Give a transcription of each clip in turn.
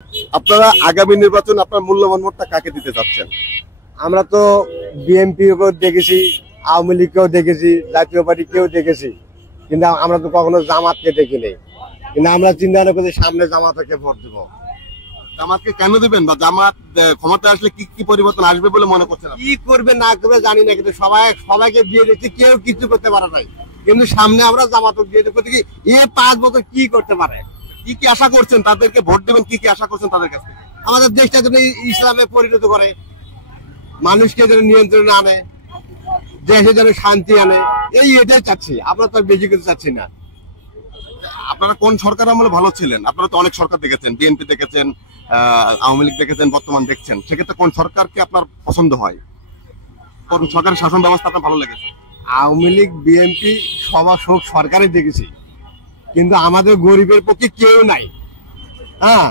আপনারা আগামী নির্বাচন আপনার মূল্যবান ভোটটা কাকে দিতে চাচ্ছেন? আমরা তো বিএনপিকেও দেখেছি, আওয়ামী লীগকেও দেখেছি, জাতীয় পার্টিকেও দেখেছি, কিন্তু আমরা তো কখনো জামাতকে দেখিনি। কিন্তু আমরা চিন্তা করছি সামনে জামাতকে ভোট দিব। জামাতকে কেন দিবেন, বা জামাত ক্ষমতায় আসলে কি কি পরিবর্তন আসবে বলে মনে করছেন? কি করবে না করবে জানি না, কিন্তু সবাইকে দিয়ে দিচ্ছি, কেউ কিছু করতে পারে নাই। কিন্তু সামনে আমরা জামাতকে দিয়ে দেবো, কি 5 বছর কি করতে পারে, কি কি আশা করছেন? তাদেরকে ভোট দেবেন, কি কি আশা করছেন তাদের কাছ থেকে? আমাদের দেশটা যেন ইসলামে পরিণত করে, মানুষকে যেন নিয়ন্ত্রণে আনে, দেশে যেন শান্তি আনে, এটাই চাচ্ছি। আমরা তো বেশি কিছু চাচ্ছি না। আপনারা কোন সরকার আমলে ভালো ছিলেন? আপনারা তো অনেক সরকার দেখেছেন, বিএনপি দেখেছেন, আওয়ামী লীগ দেখেছেন, বর্তমান দেখছেন। সেক্ষেত্রে কোন সরকারকে আপনার পছন্দ হয়? কোন সরকারের শাসন ব্যবস্থা আপনার ভালো লেগেছে? আওয়ামী লীগ, বিএনপি সব সরকারই দেখেছি, কিন্তু আমাদের গরিবের পক্ষে কেউ নাই। হ্যাঁ,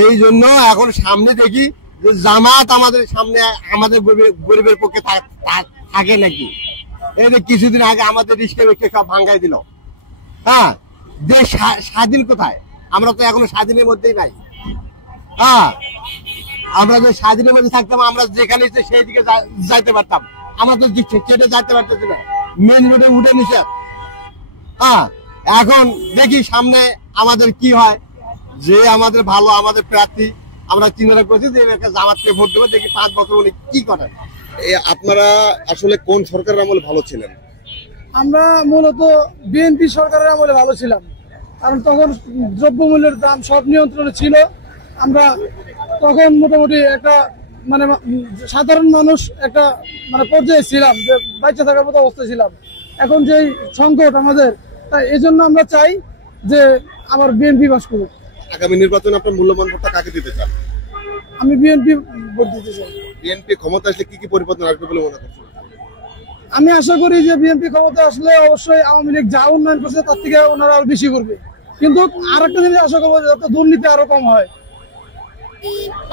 এই জন্য এখন সামনে দেখি যে জামাত আমাদের সামনে, আমাদের গরিবের পক্ষে থাকে নাকি। এই যে কিছুদিন আগে আমাদের রিক্সা মিক্সা সব ভাঙ্গাই দিল। হ্যাঁ, দেশ স্বাধীন কোথায়? আমরা তো এখনো স্বাধীনের মধ্যেই নাই। হ্যাঁ, আমরা যে স্বাধীনের মধ্যে থাকতাম, আমরা যেখানে সেই দিকে যাইতে পারতাম। আমাদের সেটা যাইতে পারতেছি না, মেন রোডে উঠে নিছে। হ্যাঁ, এখন দেখি সামনে আমাদের কি হয়। যে আমাদের ভালো, আমাদের প্রার্থী, আমরা চিন্তা করছি যে জামাতকে ভোট দেবো, দেখি 5 বছর উনি কি করেন। আপনারা আসলে কোন সরকারের আমলে ভালো ছিলেন? আমরা মূলত বিএনপি সরকারের আমলে ভালো ছিলাম, কারণ তখন দ্রব্যমূল্যের দাম সব নিয়ন্ত্রণে ছিল। আমরা তখন মোটামুটি একটা মানে সাধারণ মানুষ একটা মানে পর্যায়ে ছিলাম, যে বাচ্চা থাকার মতো অবস্থায় ছিলাম। এখন যে সংকট আমাদের, তাই এই জন্য আমরা চাই যে আবার বিএনপি বাস করুক। আগামী নির্বাচনে আপনার মূল্যবান ভোটটা কাকে দিতে চান? আমি বিএনপি ভোট দিতে চাই। বিএনপি ক্ষমতা আসলে কি কি পরিবর্তন আসবে বলে মনে করছেন? আমি আশা করি যে বিএনপি ক্ষমতা আসলে অবশ্যই আওয়ামী লীগ যা উন্নয়ন করছে তার থেকে ওনারা আরো বেশি করবে, কিন্তু আরেকটা জিনিস আশা করবো যাতে দুর্নীতি আরো কম হয়।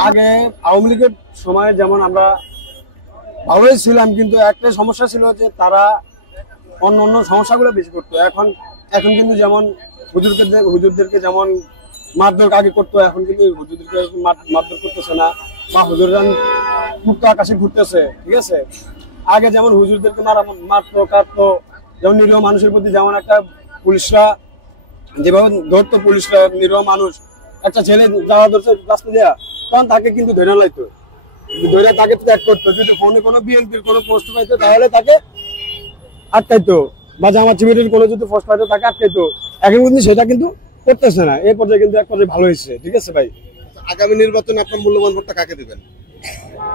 আগে আওয়ামী লীগের সময় যেমন আমরা ভালোই ছিলাম, কিন্তু একটা সমস্যা ছিল যে তারা অন্য সমস্যাগুলো বেশি করতো। এখন কিন্তু যেমন হুজুরদেরকে যেমন মারধর আগে করতো, এখন কিন্তু হুজুরদেরকে মারধর করতেছে না, বা হুজুররা মুক্ত আকাশে ঘুরতেছে। ঠিক আছে, আগে যেমন হুজুরদেরকে মারতো কাটতো, যেমন নিরীহ মানুষের প্রতি যেমন একটা পুলিশরা যেভাবে ধরতো, পুলিশরা নিরীহ মানুষ, একটা ছেলে যাওয়া ধরছে রাস্তা দেওয়া, তখন তাকে কিন্তু ধরে লাইতো, ধরে তাকে ত্যাগ করতো। যদি ফোনে কোনো বিএনপির কোনো পোস্ট পাইতো তাহলে তাকে আটকাইতো, বা জামাত শিবিরের কোনো যদি পোস্ট পাইতো তাকে আটকাইতো। এখন কিন্তু সেটা কিন্তু করতেছে না। এই পর্যায়ে কিন্তু এক পর্যায়ে ভালো হয়েছে। ঠিক আছে ভাই, আগামী নির্বাচনে আপনার মূল্যবান ভোটটা কাকে দিবেন?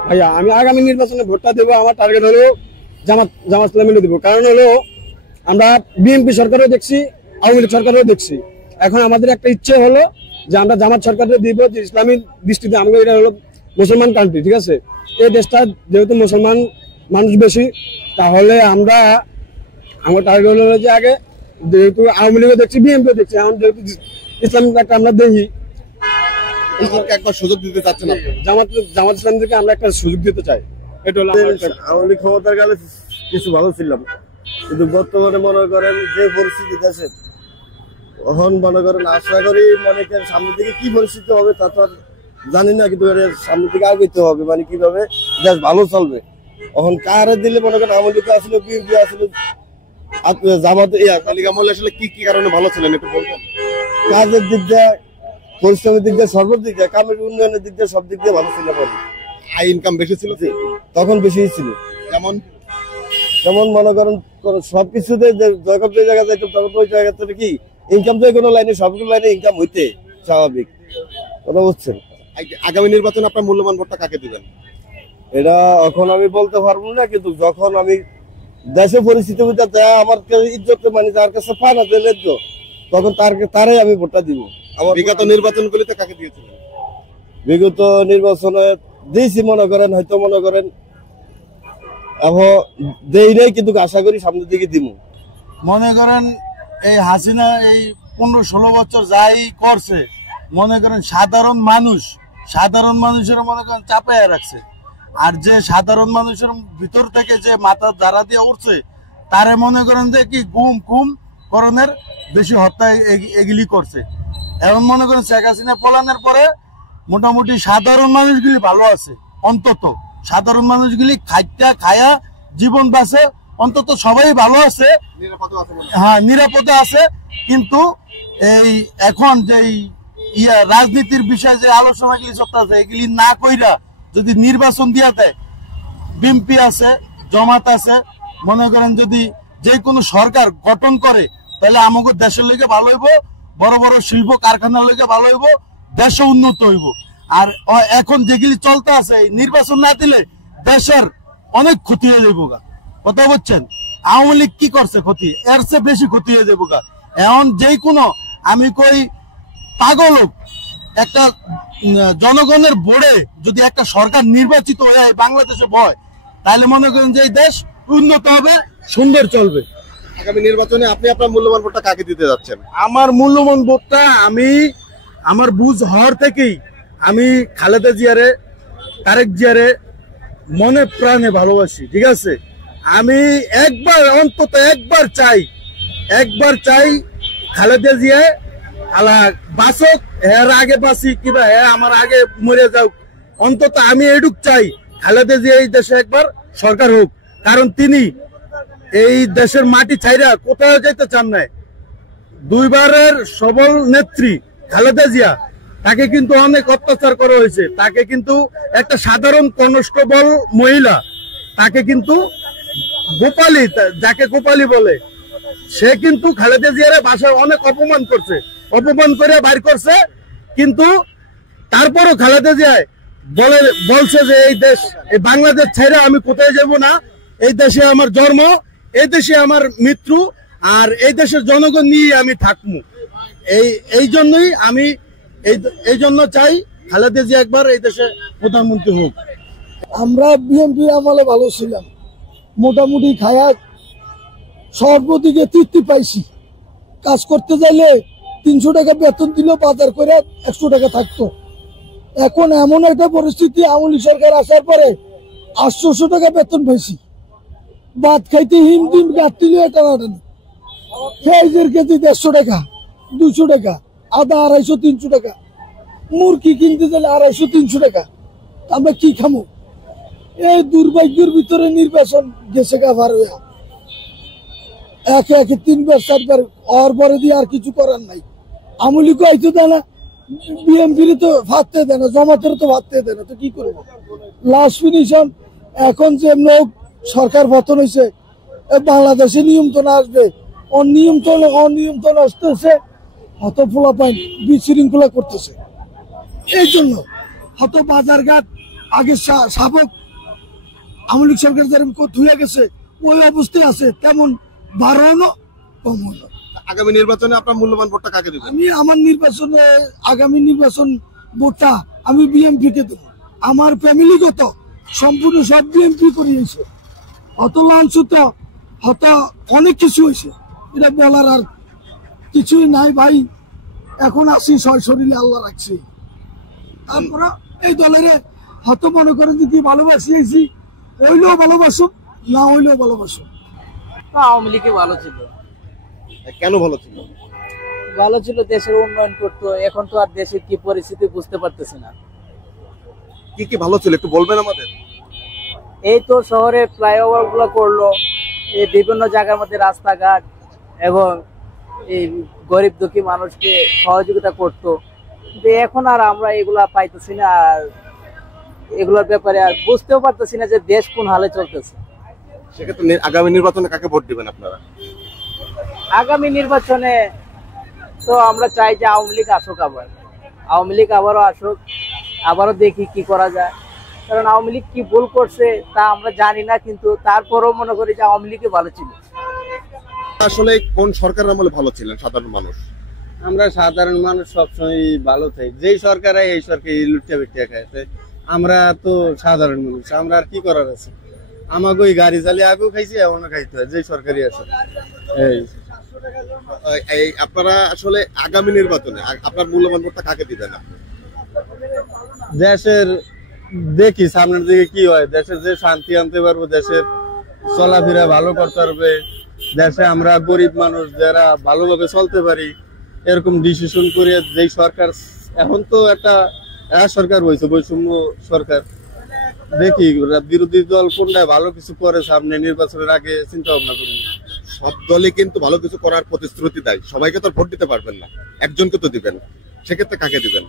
ভাইয়া আমি আগামী নির্বাচনে ভোটটা দেবো, আমার টার্গেট হলো জামাত ইসলামীকে দেবো। কারণ হলো আমরা বিএনপি সরকারও দেখছি, আওয়ামী লীগ সরকারও দেখছি। এখন আমাদের একটা ইচ্ছে হলো যে আমরা জামাত সরকারকে দিব, যে ইসলামী দৃষ্টিতে আমাদের এটা হলো মুসলমান কান্ট্রি। ঠিক আছে, এই দেশটা যেহেতু মুসলমান মানুষ বেশি, তাহলে আমার টার্গেট হলো যে আগে যেহেতু আওয়ামী লীগও দেখছি, বিএনপিও দেখছি, এখন যেহেতু ইসলামিক একটা আমরা দেখি, একবার সুযোগ দিতে চাচ্ছেন? জামাত ইসলামীকে আমরা একটা সুযোগ দিতে চাই। এটা হলো আওয়ামী লীগ ক্ষমতার গেলে কিছু ভালো ছিলাম, কিন্তু বর্তমানে মনে করেন যে পরিস্থিতি দেশে, এখন মনে করেন আশা করি মনে করেন সামনের দিকে কি পরিস্থিতি হবে তা তো আর জানি না, কিন্তু সামনের দিকে আগাইতে হবে, মানে কিভাবে দেশ ভালো চলবে। এখন কারে দিলে মনে করেন আওয়ামী লীগ আসলে, বিএনপি আসলে, জামাত আমলে আসলে কি কি কারণে ভালো ছিলেন একটু বলবেন? কাজের দিক দিয়ে, পরিশ্রমের দিক দিয়ে, সর্বদিক দিয়ে, কামের উন্নয়নের দিক দিয়ে, সব দিক দিয়ে ভালো ছিল। আয় ইনকাম বেশি ছিল তখন বেশি ছিল, যেমন মনে করেন সবকিছুতে যখন যে জায়গা যাইতাম তখন ওই জায়গা থেকে কি ইনকাম, যে কোনো লাইনে সবগুলো লাইনে ইনকাম হইতে স্বাভাবিক। কথা বুঝছেন? আগামী নির্বাচনে আপনার মূল্যবান ভোটটা কাকে দিবেন? এটা এখন আমি বলতে পারবো না, কিন্তু যখন আমি দেশের পরিস্থিতি আমার ইজ্জত মানে তার কাছে পায় না যে ন্যায্য, তখন তারাই আমি ভোটটা দিব। আমার বিগত নির্বাচনগুলিতে কাকে দিয়েছিলেন? বিগত নির্বাচনে দিয়েছি, মনে করেন হয়তো মনে করেন এখন দেই নাই, কিন্তু আশা করি সামনের দিকে দিব। মনে করেন এই হাসিনা এই 15-16 বছর যাই করছে, মনে করেন সাধারণ মানুষের মনে করেন চাপাইয়া রাখছে। আর যে সাধারণ মানুষের ভিতর থেকে যে মাথা দ্বারা দিয়ে উঠছে, তারে মনে করেন যে কি গুম করণের বেশি হত্যা এগুলি করছে। এখন মনে করেন শেখ হাসিনা পলানোর পরে মোটামুটি সাধারণ মানুষগুলি ভালো আছে, অন্তত সাধারণ মানুষগুলি খায়া জীবন বাঁচে, অন্তত সবাই ভালো আছে, হ্যাঁ নিরাপদে আছে। কিন্তু এই এখন যে রাজনীতির বিষয়ে যে আলোচনাগুলি চলতেছে এগুলি না কইরা যদি নির্বাচন দিয়া দেয়, বিএনপি আছে, জামাত আছে, মনে করেন যদি যে কোনো সরকার গঠন করে তাহলে আমাদের দেশের লইগে ভালো হইব, বড় বড় শিল্প কারখানার লইগে ভালো হইব, দেশে উন্নত হইব। আর এখন যেগুলি চলতে আছে নির্বাচন না দিলে দেশের অনেক ক্ষতি হয়ে যাবো গা, কথা বলছেন? আওয়ামী লীগ কি করছে ক্ষতি, এর চেয়ে বেশি ক্ষতি হয়ে যাবো গা। এখন যে কোনো আমি কই পাগল হোক, একটা জনগণের বোর্ডে যদি একটা সরকার নির্বাচিত হয়ে বাংলাদেশে বয়, তাহলে মনে করেন যে এই দেশ উন্নত হবে, সুন্দর চলবে। আগামী নির্বাচনে আপনি আপনার মূল্যবান ভোটটা কাকে দিতে যাচ্ছেন? আমার মূল্যবান ভোটটা আমি আমার বুঝ হওয়ার থেকেই আমি খালেদা জিয়ারে, তারেক জিয়ারে মনে প্রাণে ভালোবাসি, ঠিক আছে? আমি অন্তত একবার চাই খালেদা জিয়া বাঁচক, এর আগে বাঁচি কিবা আমার আগে মরে যাও, অন্তত আমি এটুক চাই খালেদা জিয়া এই দেশে একবার সরকার হোক। কারণ তিনি এই দেশের মাটি ছাইরা কোথাও যাইতে চান নাই। দুইবারের সবল নেত্রী খালেদা জিয়া, তাকে কিন্তু অনেক অত্যাচার করা হয়েছে, তাকে কিন্তু একটা সাধারণ কনস্টেবল মহিলা, তাকে কিন্তু গোপালী, যাকে গোপালী বলে, সে কিন্তু খালেদা জিয়ার ভাষায় অনেক অপমান করছে, অপমান করে বাইর করছে। কিন্তু তারপরও খালেদা জিয়া বলছে যে এই দেশ, এই বাংলাদেশ ছেড়ে আমি কোথায় যাব না, এই দেশে আমার জন্ম, এই দেশে আমার মৃত্যু, আর এই দেশের জনগণ নিয়ে আমি থাকবো। এই জন্যই আমি এই জন্য চাই খালেদা জিয়া একবার এই দেশে প্রধানমন্ত্রী হোক। আমরা বিএনপি আমলে ভালো ছিলাম, মোটামুটি খায়া সর্বদিকে তৃপ্তি পাইছি। কাজ করতে যাইলে 300 টাকা বেতন দিল, বাজার করে 100 টাকা থাকতো। এখন এমন একটা পরিস্থিতি, আওয়ামী লীগ সরকার আসার পরে 800 টাকা বেতন পাইছি। ভাত খাইতে হিমদিম গাঁতিল টানাটানি, পেঁয়াজের কেজি 150 টাকা, 200 টাকা, আদা 250-300 টাকা, মুরগি কিনতে গেলে 250-300 টাকা। আমরা কি খামো? এই দুর্ভাগ্যের ভিতরে নির্বাচন গেছে গাভার হইয়া, একে 3-4 আর পরে দিয়ে আর কিছু করার নাই। আওয়ামী লীগ আইতে দেয় না, বিএনপির তো ভাবতে দেয় না, জমাতের তো ভাবতে দেয় না, তো কি করবো? লাস্ট ফিনিশন এখন যে লোক সরকার পতন হয়েছে, বাংলাদেশে নিয়ন্ত্রণ আসবে, অনিয়ন্ত্রণ আসতেছে, হত ফোলা পাই বিশৃঙ্খলা করতেছে। এই জন্য হত বাজার ঘাট আগে সাবক আওয়ামী লীগ সরকার যেরকম ধুয়ে গেছে ওই অবস্থায় আছে, তেমন বাড়ানো কম হলো। আগামী নির্বাচনে আপনার মূল্যবান ভোটটা কাকে দিবেন? আমি আমার আগামী নির্বাচন ভোটটা আমি বিএনপি কে দেবো। আমার ফ্যামিলিগত সম্পূর্ণ সব বিএনপি করিয়েছে, হত লাঞ্ছিত, হত অনেক কিছু হয়েছে, এটা বলার আর কিছুই নাই ভাই। এখন আসি শরীরে আল্লাহ রাখছি। তারপরে এই দলের হত মনে করেন যদি ভালোবাসিয়েছি, হইলেও ভালোবাসো, না হইলেও ভালোবাসো। আওয়ামী লীগই ভালো ছিল। কেন ভালো ছিল? ভালো ছিল, দেশের উন্নয়ন করতো। এখন তো আর দেশের কি পরিস্থিতি বুঝতে পারতেছি না। কি কি ভালো ছিল একটু বলবেন আমাদের? এই তো শহরে ফ্লাইওভার গুলো করলো, এই বিভিন্ন জায়গার মধ্যে রাস্তাঘাট, এবং এই গরিব দুঃখী মানুষকে সহযোগিতা করতো। কিন্তু এখন আর আমরা এগুলা পাইতেছি না, আর এগুলোর ব্যাপারে আর বুঝতেও পারতেছি না যে দেশ কোন হালে চলতেছে। সেক্ষেত্রে আগামী নির্বাচনে কাকে ভোট দিবেন আপনারা? আগামী নির্বাচনে তো আমরা চাই যে আওয়ামী লীগ আসুক, আওয়ামী লীগ আবারও আসুক, আবারও দেখি কি করা যায়। কারণ আওয়ামী লীগ কি ভুল করছে তা আমরা জানি না, কিন্তু তারপরেও মনে করি যে আওয়ামী লীগই ভালো ছিল। আসলে কোন সরকারের আমলে ভালো ছিলেন সাধারণ মানুষ? আমরা সাধারণ মানুষ সবসময় ভালো থাকি, যেই সরকার এই সরকার লুটিয়া বেটিয়া খাইছে। আমরা তো সাধারণ মানুষ, আমরা আর কি করার আছে? আমাকে ওই গাড়ি চালিয়ে আগেও খাইছি, এমনও খাইতে হয়, যেই সরকারি আছে। এই আপনারা আসলে আগামী নির্বাচনে আপনার মূল্যবান ভোটটা কাকে দিবেন? দেশের দেখি সামনের দিকে কি হয়, দেশের যে শান্তি আনতে পারবো, দেশের চলাফেরা ভালো করতে পারবে, দেশে আমরা গরিব মানুষ যারা ভালোভাবে চলতে পারি, এরকম ডিসিশন করে যেই সরকার। এখন তো একটা সরকার হয়েছে বৈষম্য সরকার। দেখি বিরোধী দল কোনটা ভালো কিছু করে সামনে নির্বাচনের আগে চিন্তা ভাবনা করি। সব দলই কিন্তু ভালো কিছু করার প্রতিশ্রুতি দেয়, সবাইকে তো ভোট দিতে পারবেন না, একজনকে তো দিবেন, সেক্ষেত্রে কাকে দিবেন?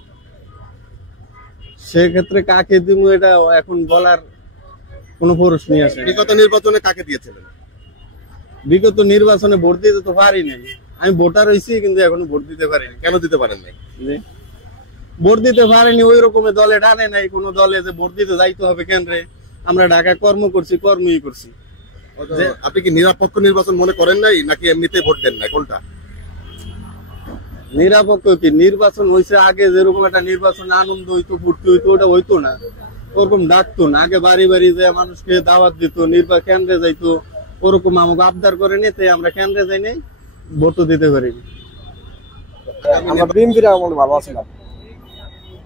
সেক্ষেত্রে কাকে দিব এটা এখন বলার কোনো প্রশ্ন আসে না। বিগত নির্বাচনে কাকে দিয়েছিলেন? বিগত নির্বাচনে ভোট দিতে তো পারিনি, আমি ভোটার হয়েছি কিন্তু এখনো ভোট দিতে পারিনি। কেন দিতে পারেন নাই? ভোট দিতে পারেনি, ওই রকমের দলে টানে নাই কোন দলে যে ভোট দিতে যাইতে হবে কেন্দ্রে। আমরা ঢাকায় কর্ম করছি, কর্মই করছি। আপনি কি নিরপেক্ষ নির্বাচন মনে করেন নাই, নাকি এমনিতে ভোট দেন নাই, কোনটা? নিরপেক্ষ কি নির্বাচন হয়েছে আগে যেরকম একটা নির্বাচন আনন্দ হইতো, ফুর্তি হইতো, ওটা হইতো না, ওরকম ডাকতো না। আগে বাড়ি বাড়ি যে মানুষকে দাওয়াত দিত, নির্বাচন কেন্দ্রে যাইতো, ওরকম আমাকে আবদার করে নিতে আমরা কেন্দ্রে যাই নাই, ভোটও দিতে পারিনি। আমরা বিএনপির আমলে ভালো আছিলাম,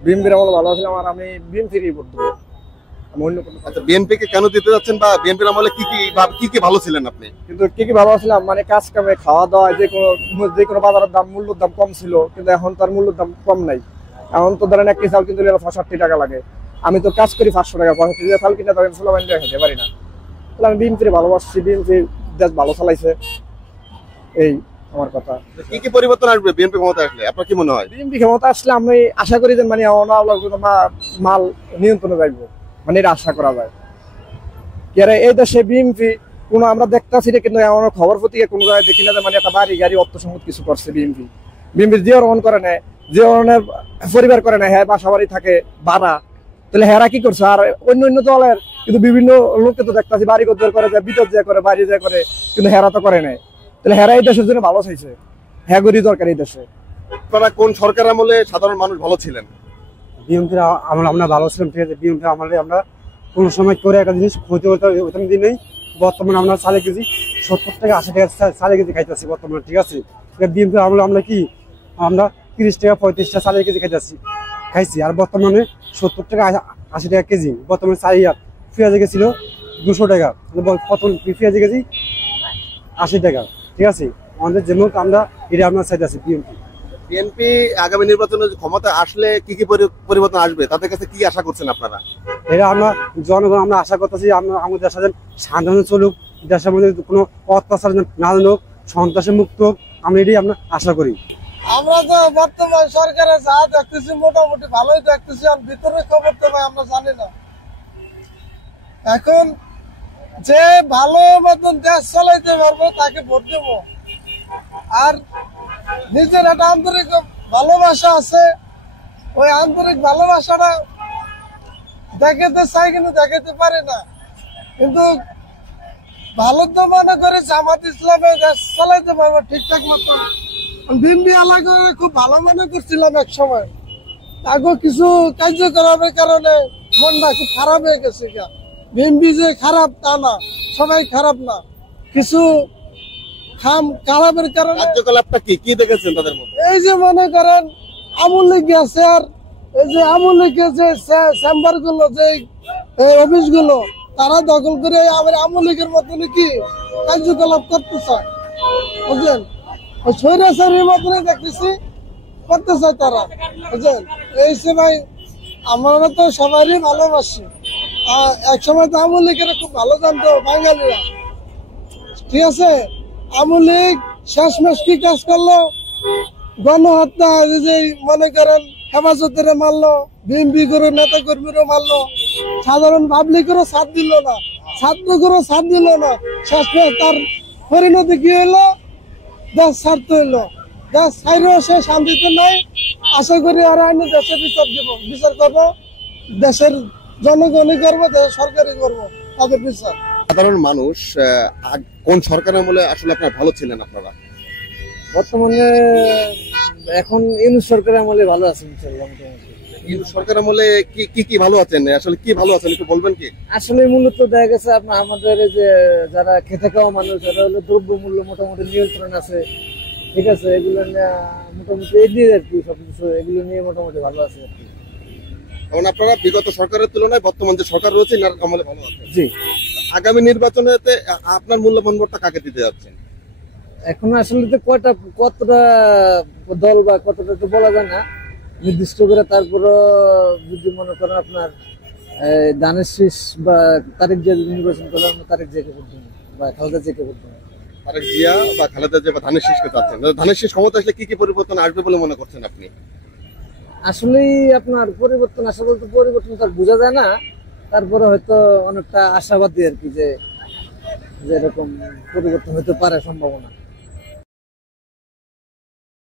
বিএনপির আমলে ভালো আছিলাম, আর আমি বিএনপিরই ভোট দেবো। আচ্ছা, বিএনপি কে কেন দিতে যাচ্ছেন, বা বিএনপির আমলে কি কি ভালো ছিলেন আপনি? কিন্তু কি ভালো ছিলাম মানে কাজ কামে, খাওয়া দাওয়া, যে কোনো বাজারের দাম, মূল্যের দাম কম ছিল, কিন্তু এখন তার মূল্যের দাম কম নাই। এখন তো ধরেন একটি চাল কিন্তু 65 টাকা লাগে, আমি তো কাজ করি 500 টাকা, 65 টাকা চাল কিনে তখন ষোলো বাইন খেতে পারি না। তাহলে আমি বিএনপির ভালোবাসছি, বিএনপি দেশ ভালো চালাইছে, এই আমার কথা। কি কি পরিবর্তন আসবে বিএনপি ক্ষমতা আসলে, আপনার কি মনে হয়? বিএনপি ক্ষমতা আসলে আমি আশা করি যে মানে মাল নিয়ন্ত্রণে যাইবো, মানে এটা আশা করা যায়। এই দেশে বিএনপি কোনো আমরা দেখতেছি না, কিন্তু এমন খবর প্রতি কোনো জায়গায় দেখি না যে মানে একটা বাড়ি গাড়ি অর্থ সম্পদ কিছু করছে বিএনপির যে অরণ করে নেয়, যে অরণের পরিবার করে নেয়, হ্যাঁ বাসা বাড়ি থাকে ভাড়া, তাহলে হেরা কি করছে? আর অন্য দলের কিন্তু বিভিন্ন লোককে তো দেখতেছি বাড়ি গদ্দর করে যায়, বিদ্যুৎ যে করে, বাড়ি যে করে, কিন্তু হেরা তো করে নেয়। তাহলে হেরা এই দেশের জন্য ভালো চাইছে, হ্যাঁ গরি দরকার এই দেশে। আপনারা কোন সরকার আমলে সাধারণ মানুষ ভালো ছিলেন? বিএনপির আমলে আমরা ভালো ছিলাম, ঠিক আছে। বিএনপি আমলে আমরা কোন সময় করে একটা জিনিস ক্ষতি হতে দিন নেই। বর্তমানে আমরা চালের কেজি 70 টাকা 80 টাকা চালের কেজি খাইতেছি বর্তমানে, ঠিক আছে। বিএনপি আমলে আমরা কি আমরা 30 টাকা 35 টাকা চালের কেজি খাইছি, আর বর্তমানে 70 টাকা 80 টাকা কেজি। বর্তমানে পেঁয়াজ গেছিল 200 টাকা, প্রথম পেঁয়াজ কেজি 80 টাকা, ঠিক আছে। আমাদের যেমন আমরা এটা আমরা চাইতেছি বিএনপি আগামী নির্বাচনে ক্ষমতা আসলে কি কি পরিবর্তন আসবে, তাদের কাছে কি আশা করছেন আপনারা? এটা আমরা জনগণ আমরা আশা করতেছি, আমরা আমাদের দেশে শান্তি চলুক, দেশের মধ্যে কোনো অত্যাচার না জানুক, সন্ত্রাসে মুক্ত হোক, আমরা এটাই আমরা আশা করি। আমরা তো বর্তমান সরকারের যা দেখতেছি মোটামুটি ভালোই দেখতেছি, আর ভিতরে খবর তো ভাই আমরা জানি না। এখন যে ভালো মতন দেশ চালাইতে পারবো তাকে ভোট দেবো। আর নিজের একটা আন্তরিক ভালোবাসা আছে, ওই আন্তরিক ভালোবাসাটা দেখাতে চাই কিন্তু দেখাতে পারে না। কিন্তু ভালো তো মনে করে জামাত ইসলামে দেশ চালাইতে পারবো ঠিকঠাক মতো। বিএনপি এলাকায় খুব ভালো মনে করছিলাম এক সময়, আগে কিছু কার্যকলাপের কারণে মনটা খুব খারাপ হয়ে গেছে। বিএনপি যে খারাপ তা না, সবাই খারাপ না, কিছু খারাপের কারণে। কার্যকলাপটা কি দেখেছেন তাদের মধ্যে? এই যে মনে করেন আমুল লীগ আছে, আর এই যে আমুল লীগের যে চেম্বার গুলো, যে অফিস গুলো তারা দখল করে আবার আমুল লীগের মতন কি কার্যকলাপ করতে চায়, বুঝলেন? ওই স্বৈরাচারীর মতনই দেখতেছি করতে চায় তারা, বুঝলেন? এই সে ভাই আমরা তো সবারই ভালোবাসি। এক সময় তো আমুল লীগের খুব ভালো জানতো বাঙালিরা, ঠিক আছে। আমুল লীগ শেষমেশ কি কাজ করলো? গণহত্যা, যে মনে করেন হেফাজতের মারলো, বিএনপি করে নেতা কর্মীরও মারলো, সাধারণ পাবলিকেরও সাথ দিল না, ছাত্রদেরও সাথ দিল না। শেষমেশ তার পরিণতি কি হইলো? দেশ ছাড়তে হইলো। দেশ ছাড়েও সে শান্তিতে নাই। আশা করি আর আইনি দেশে বিচার করবো, দেশের জনগণই করবো, দেশের সরকারই করবো তাদের বিচার। সাধারণ মানুষ কোন সরকারের আমলে আসলে আপনারা ভালো ছিলেন? আপনারা বর্তমানে এখন ইউনূস সরকারের আমলে ভালো আছে কিন্তু সরকার আমলে কি ভালো আছেন, আসলে কি ভালো আছেন একটু বলবেন কি? আসলে মূলত দেখা গেছে আপনার আমাদের যে যারা খেতে খাওয়া মানুষ, যারা হলো দ্রব্য মূল্য মোটামুটি নিয়ন্ত্রণ আছে, ঠিক আছে। এগুলো নিয়ে মোটামুটি এগিয়ে আর কি, সবকিছু এগুলো নিয়ে মোটামুটি ভালো আছে আর কি। কারণ আপনারা বিগত সরকারের তুলনায় বর্তমান যে সরকার রয়েছে এর আমলে ভালো আছে। জি। আগামী নির্বাচনেতে আপনার মূল্যবান ভোটটা কাকে দিতে যাচ্ছেন? এখন আসলে তো কতটা দল বা কতটা তো বলা যায় না, নির্দিষ্ট করে তারপরও যদি মনে করেন আপনার ধানের শীষ বা তারেক জিয়া যদি নির্বাচন করলে আমরা তারেক জিয়াকে ভোট দেবো বা খালেদা জিয়াকে ভোট দেবো। তারেক জিয়া বা খালেদা জিয়া বা ধানের শীষকে চাচ্ছেন। ধানের শীষ ক্ষমতা আসলে কি কি পরিবর্তন আসবে বলে মনে করছেন আপনি? আসলেই আপনার পরিবর্তন আসা বলতে পরিবর্তন তার বোঝা যায় না, তারপরে হয়তো অনেকটা আশাবাদী আর কি যে এরকম পরিবর্তন হতে পারে সম্ভাবনা।